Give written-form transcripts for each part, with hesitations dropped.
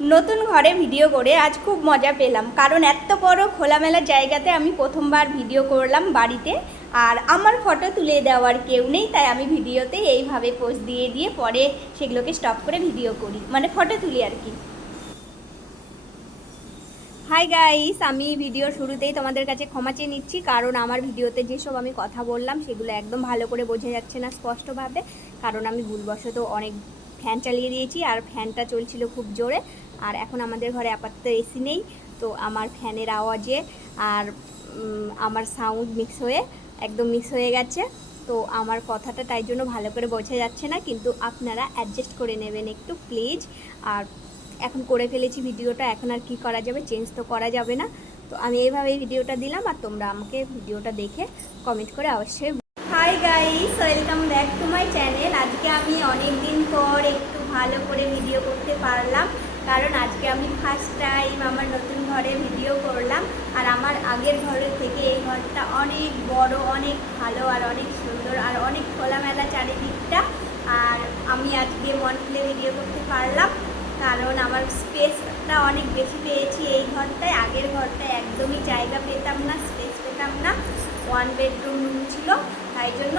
নতুন ঘরে ভিডিও করে আজ খুব মজা পেলাম, কারণ এত বড় খোলামেলা জায়গাতে আমি প্রথমবার ভিডিও করলাম বাড়িতে। আর আমার ফটো তুলে দেওয়ার কেউ নেই, তাই আমি ভিডিওতে এইভাবে পোজ দিয়ে দিয়ে পরে সেগুলোকে স্টপ করে ভিডিও করি, মানে ফটো তুলি আর কি। হাই গাইস, আমি ভিডিওর শুরুতেই তোমাদের কাছে ক্ষমা চেয়ে নিচ্ছি, কারণ আমার ভিডিওতে যেসব আমি কথা বললাম সেগুলো একদম ভালো করে বোঝা যাচ্ছে না স্পষ্টভাবে, কারণ আমি ভুলবশত অনেক ফ্যান চালিয়ে দিয়েছি আর ফ্যানটা চলছিল খুব জোরে। আর এখন আমাদের ঘরে আপাতত এসি নেই, তো আমার ফ্যানের আওয়াজে আর আমার সাউন্ড একদম মিক্স হয়ে গেছে। তো আমার কথাটা তাই জন্য ভালো করে বোঝা যাচ্ছে না, কিন্তু আপনারা অ্যাডজাস্ট করে নেবেন একটু প্লিজ। আর এখন করে ফেলেছি ভিডিওটা, এখন আর কি করা যাবে, চেঞ্জ তো করা যাবে না। তো আমি এইভাবেই ভিডিওটা দিলাম, আর তোমরা আমাকে ভিডিওটা দেখে কমেন্ট করে অবশ্যই। Hi guys, welcome back to my channel. আজকে আমি অনেক দিন পর একটু ভালো করে ভিডিও করতে পারলাম, কারণ আজকে আমি ফার্স্ট টাইম আমার নতুন ঘরে ভিডিও করলাম। আর আমার আগের ঘরের থেকে এই ঘরটা অনেক বড়, অনেক ভালো আর অনেক সুন্দর আর অনেক খোলামেলা চারিদিকটা। আর আমি আজকে মন খুলে ভিডিও করতে পারলাম, কারণ আমার স্পেসটা অনেক বেশি পেয়েছি এই ঘরটায়। আগের ঘরটায় একদমই জায়গা পেতাম না, স্পেস পেতাম না, 1 বেডরুম রুম ছিল তাই জন্য।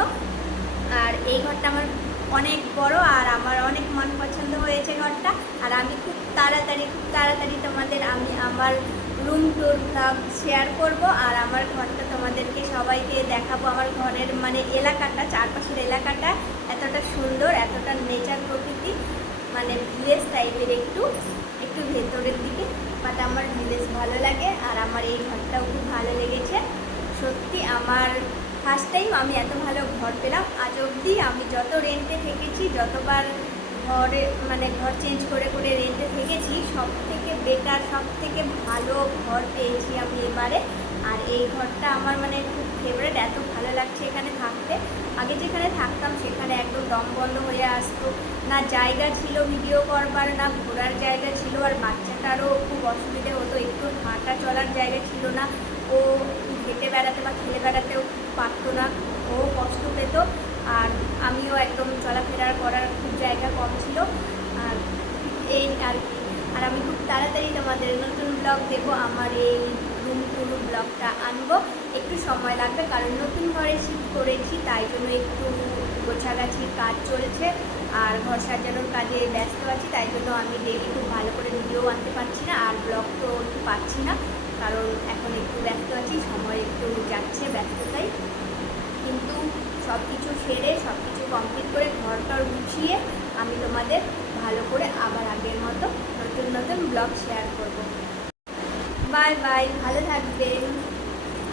আর এই ঘরটা আমার অনেক বড় আর আমার অনেক মন পছন্দ হয়েছে ঘরটা। আর আমি খুব তাড়াতাড়ি তোমাদের আমি আমার রুম টুর ব্লগ শেয়ার করব, আর আমার ঘরটা তোমাদেরকে সবাইকে দেখাবো। আমার ঘরের মানে এলাকাটা, চারপাশের এলাকাটা এতটা সুন্দর, এতটা নেচার প্রকৃতি, মানে ভিলেজ টাইপের, একটু ভেতরের দিকে, বাট আমার ভিলেজ ভালো লাগে। আর আমার এই ঘরটাও খুব ভালো লেগেছে সত্যি। আমার ফার্স্ট টাইম আমি এত ভালো ঘর পেলাম। আজ অবধি আমি যত রেন্টে থেকেছি, যতবার ঘরে মানে ঘর চেঞ্জ করে করে রেন্টে থেকেছি, সব থেকে বেটার, সব থেকে ভালো ঘর পেয়েছি আমি এবারে। আর এই ঘরটা আমার মানে খুব ফেভারিট, এত ভালো লাগছে এখানে থাকতে। আগে যেখানে থাকতাম সেখানে একদম দম বন্ধ হয়ে আসতো, না জায়গা ছিল ভিডিও করবার, না ঘোরার জায়গা ছিল, আর বাচ্চাটারও খুব অসুবিধে হতো, একটু হাঁটা চলার জায়গা ছিল না, ও হেঁটে বেড়াতে বা খেলে বেড়াতেও পারতো না, ও কষ্ট পেত। আর আমিও একদম চলাফেরা করার খুব জায়গা কম ছিল। আর এই আর কি। আর আমি খুব তাড়াতাড়ি তোমাদের নতুন ব্লগ দেবো, আমার এই রুম টুর ব্লগটা আনবো। একটু সময় লাগবে, কারণ নতুন ঘরে শিফট করেছি, তাই জন্য একটু গোছাগাছির কাজ চলছে আর ঘর সাজানোর কাজে ব্যস্ত আছি, তাই জন্য আমি ডেইলি খুব ভালো করে ভিডিও আনতে পারছি না আর ব্লগ তো পাচ্ছি না, কারণ এখন একটু ব্যস্ত আছি, সময় একটু যাচ্ছে ব্যস্ততায়। কিন্তু সব কিছু সেরে, সব কিছু কমপ্লিট করে, ঘরটার গুছিয়ে আমি তোমাদের ভালো করে আবার আগের মতো নতুন ব্লগ শেয়ার করব। বাই বাই, ভালো থাকবেন।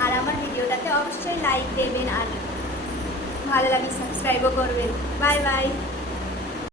আর আমার ভিডিওটাতে অবশ্যই লাইক দেবেন, আর ভালো লাগে সাবস্ক্রাইবও করবেন। Bye bye.